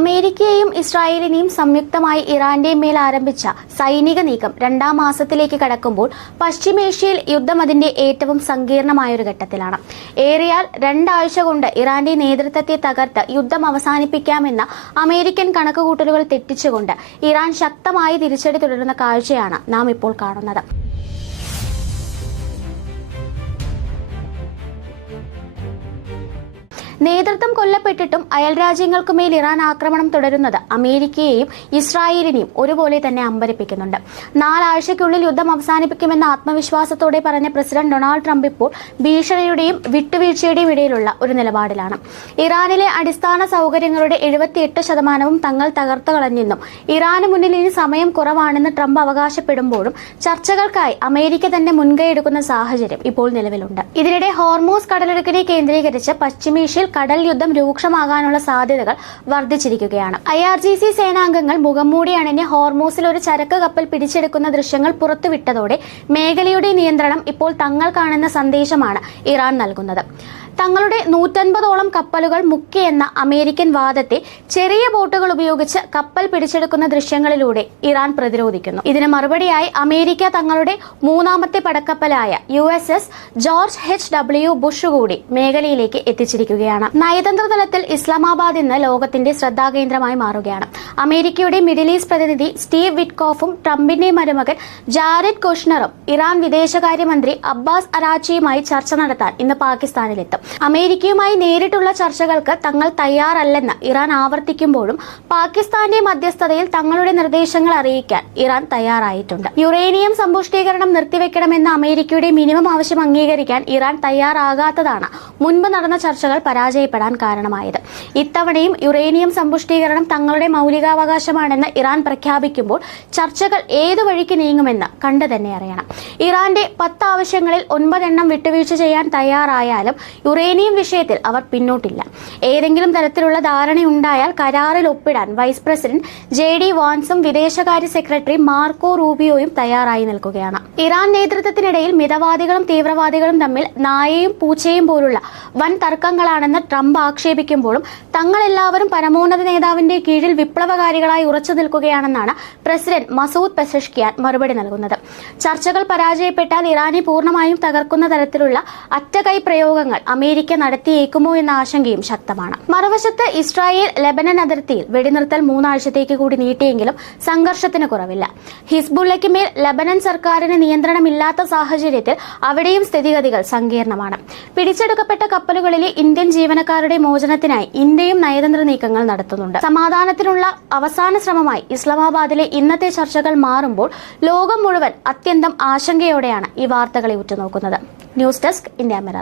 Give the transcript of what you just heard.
അമേരിക്കയെയും ഇസ്രായേലിനെയും സംയുക്തമായി ഇറാന്റെ മേൽ ആരംഭിച്ച സൈനിക നീക്കം 2ാം മാസത്തിലേക്ക് കടക്കുമ്പോൾ പശ്ചിമേഷ്യയിൽ യുദ്ധം അതിന്റെ ഏറ്റവും സങ്കീർണമായൊരു ഘട്ടത്തിലാണ്. ഏറിയാൽ 2 ആഴ്ച കൊണ്ട് ഇറാന്റെ നേതൃത്വത്തെ തകർത്ത് യുദ്ധം അവസാനിപ്പിക്കാമെന്ന അമേരിക്കൻ കണക്കുകൂട്ടലുകൾ തെറ്റിച്ചുകൊണ്ട് ഇറാൻ ശക്തമായി തിരിച്ചടി തുടരുന്ന കാഴ്ചയാണ് നാം ഇപ്പോൾ കാണുന്നത്. നേതൃത്വം കൊല്ലപ്പെട്ടിട്ടും അയൽരാജ്യങ്ങൾക്കുമേൽ ഇറാൻ ആക്രമണം തുടരുന്നത് അമേരിക്കയെയും ഇസ്രായേലിനെയും ഒരുപോലെ തന്നെ അമ്പരപ്പിക്കുന്നുണ്ട്. 4 ആഴ്ചയ്ക്കുള്ളിൽ യുദ്ധം അവസാനിപ്പിക്കുമെന്ന ആത്മവിശ്വാസത്തോടെ പറഞ്ഞ പ്രസിഡന്റ് ഡൊണാൾഡ് ട്രംപ് ഇപ്പോൾ ഭീഷണിയുടെയും വിട്ടുവീഴ്ചയുടെയും ഇടയിലുള്ള ഒരു നിലപാടിലാണ്. ഇറാനിലെ അടിസ്ഥാന സൗകര്യങ്ങളുടെ 78% തങ്ങൾ തകർത്തു കളഞ്ഞെന്നും ഇറാന് മുന്നിൽ ഇനി സമയം കുറവാണെന്ന് ട്രംപ് അവകാശപ്പെടുമ്പോഴും ചർച്ചകൾക്കായി അമേരിക്ക തന്നെ മുൻകൈയെടുക്കുന്ന സാഹചര്യം ഇപ്പോൾ നിലവിലുണ്ട്. ഇതിനിടെ ഹോർമൂസ് കടലിടുക്കിനെ കേന്ദ്രീകരിച്ച് പശ്ചിമേഷ്യയിൽ കടൽ യുദ്ധം രൂക്ഷമാകാനുള്ള സാധ്യതകൾ വർദ്ധിച്ചിരിക്കുകയാണ്. IRGC സേനാംഗങ്ങൾ മുഖംമൂടി അണിഞ്ഞ് ഹോർമൂസിൽ ഒരു ചരക്ക് കപ്പൽ പിടിച്ചെടുക്കുന്ന ദൃശ്യങ്ങൾ പുറത്തുവിട്ടതോടെ മേഖലയുടെ നിയന്ത്രണം ഇപ്പോൾ തങ്ങൾ കാണുന്ന സന്ദേശമാണ് ഇറാൻ നൽകുന്നത്. തങ്ങളുടെ 150ഓളം കപ്പലുകൾ മുക്കിയെന്ന അമേരിക്കൻ വാദത്തെ ചെറിയ ബോട്ടുകൾ ഉപയോഗിച്ച് കപ്പൽ പിടിച്ചെടുക്കുന്ന ദൃശ്യങ്ങളിലൂടെ ഇറാൻ പ്രതിരോധിക്കുന്നു. ഇതിന് മറുപടിയായി അമേരിക്ക തങ്ങളുടെ 3ാമത്തെ പടക്കപ്പലായ USS ജോർജ് H.W. ബുഷ് കൂടി മേഖലയിലേക്ക് എത്തിച്ചിരിക്കുകയാണ്. നയതന്ത്ര തലത്തിൽ ഇസ്ലാമാബാദ് ഇന്ന് ലോകത്തിന്റെ ശ്രദ്ധാകേന്ദ്രമായി മാറുകയാണ്. അമേരിക്കയുടെ മിഡിൽ ഈസ്റ്റ് പ്രതിനിധി സ്റ്റീവ് വിറ്റ്കോഫും ട്രംപിന്റെ മരുമകൻ ജാരഡ് കുഷ്നറും ഇറാൻ വിദേശകാര്യമന്ത്രി അബ്ബാസ് അരാച്ചിയുമായി ചർച്ച നടത്താൻ ഇന്ന് പാകിസ്ഥാനിലെത്തും. അമേരിക്കയുമായി നേരിട്ടുള്ള ചർച്ചകൾക്ക് തങ്ങൾ തയ്യാറല്ലെന്ന് ഇറാൻ ആവർത്തിക്കുമ്പോഴും പാകിസ്ഥാന്റെ മധ്യസ്ഥതയിൽ തങ്ങളുടെ നിർദ്ദേശങ്ങൾ അറിയിക്കാൻ ഇറാൻ തയ്യാറായിട്ടുണ്ട്. യുറേനിയം സമ്പുഷ്ടീകരണം നിർത്തിവെക്കണമെന്ന അമേരിക്കയുടെ മിനിമം ആവശ്യം അംഗീകരിക്കാൻ ഇറാൻ തയ്യാറാകാത്തതാണ് മുൻപ് നടന്ന ചർച്ചകൾ പരാജയപ്പെടാൻ കാരണമായത്. ഇത്തവണയും യുറേനിയം സമ്പുഷ്ടീകരണം തങ്ങളുടെ മൗലികാവകാശമാണെന്ന് ഇറാൻ പ്രഖ്യാപിക്കുമ്പോൾ ചർച്ചകൾ ഏതു വഴിക്ക് നീങ്ങുമെന്ന് കണ്ടു തന്നെ അറിയണം. ഇറാന്റെ 10 ആവശ്യങ്ങളിൽ 9 എണ്ണം വിട്ടുവീഴ്ച ചെയ്യാൻ തയ്യാറായാലും യുറേനിയം വിഷയത്തിൽ അവർ പിന്നോട്ടില്ല. ഏതെങ്കിലും തരത്തിലുള്ള ധാരണയുണ്ടായാൽ കരാറിൽ ഒപ്പിടാൻ വൈസ് പ്രസിഡന്റ് JD വാൻസും വിദേശകാര്യ സെക്രട്ടറി മാർക്കോ റൂബിയോയും തയ്യാറായി നിൽക്കുകയാണ്. ഇറാൻ നേതൃത്വത്തിനിടയിൽ മിതവാദികളും തീവ്രവാദികളും തമ്മിൽ നായയും പൂച്ചയും പോലുള്ള വൻ തർക്കങ്ങളാണെന്ന് ട്രംപ് ആക്ഷേപിക്കുമ്പോഴും തങ്ങളെല്ലാവരും പരമോന്നത നേതാവിന്റെ കീഴിൽ വിപ്ലവകാരികളായി ഉറച്ചു നിൽക്കുകയാണെന്നാണ് പ്രസിഡന്റ് മസൂദ് പെസഷ്കിയാൻ മറുപടി നൽകുന്നത്. ചർച്ചകൾ പരാജയപ്പെട്ടാൽ ഇറാനെ പൂർണ്ണമായും തകർക്കുന്ന തരത്തിലുള്ള അറ്റകൈ പ്രയോഗങ്ങൾ അമേരിക്ക നടത്തിയേക്കുമോ എന്ന ആശങ്കയും ശക്തമാണ്. മറുവശത്ത് ഇസ്രായേൽ ലെബനൻ അതിർത്തിയിൽ വെടിനിർത്തൽ 3 ആഴ്ചത്തേക്ക് കൂടി നീട്ടിയെങ്കിലും സംഘർഷത്തിന് കുറവില്ല. ഹിസ്ബുള്ളയ്ക്ക് മേൽ ലെബനൻ സർക്കാരിന് നിയന്ത്രണമില്ലാത്ത സാഹചര്യത്തിൽ അവിടെയും സ്ഥിതിഗതികൾ സങ്കീർണമാണ്. പിടിച്ചെടുക്കപ്പെട്ട കപ്പലുകളിലെ ഇന്ത്യൻ ജീവനക്കാരുടെ മോചനത്തിനായി ഇന്ത്യയും നയതന്ത്ര നീക്കങ്ങൾ നടത്തുന്നുണ്ട്. സമാധാനത്തിനുള്ള അവസാന ശ്രമമായി ഇസ്ലാമാബാദിലെ ഇന്നത്തെ ചർച്ചകൾ മാറുമ്പോൾ ലോകം മുഴുവൻ അത്യന്തം ആശങ്കയോടെയാണ് ഈ വാർത്തകളെ ഉറ്റുനോക്കുന്നത്. News desk India mirror.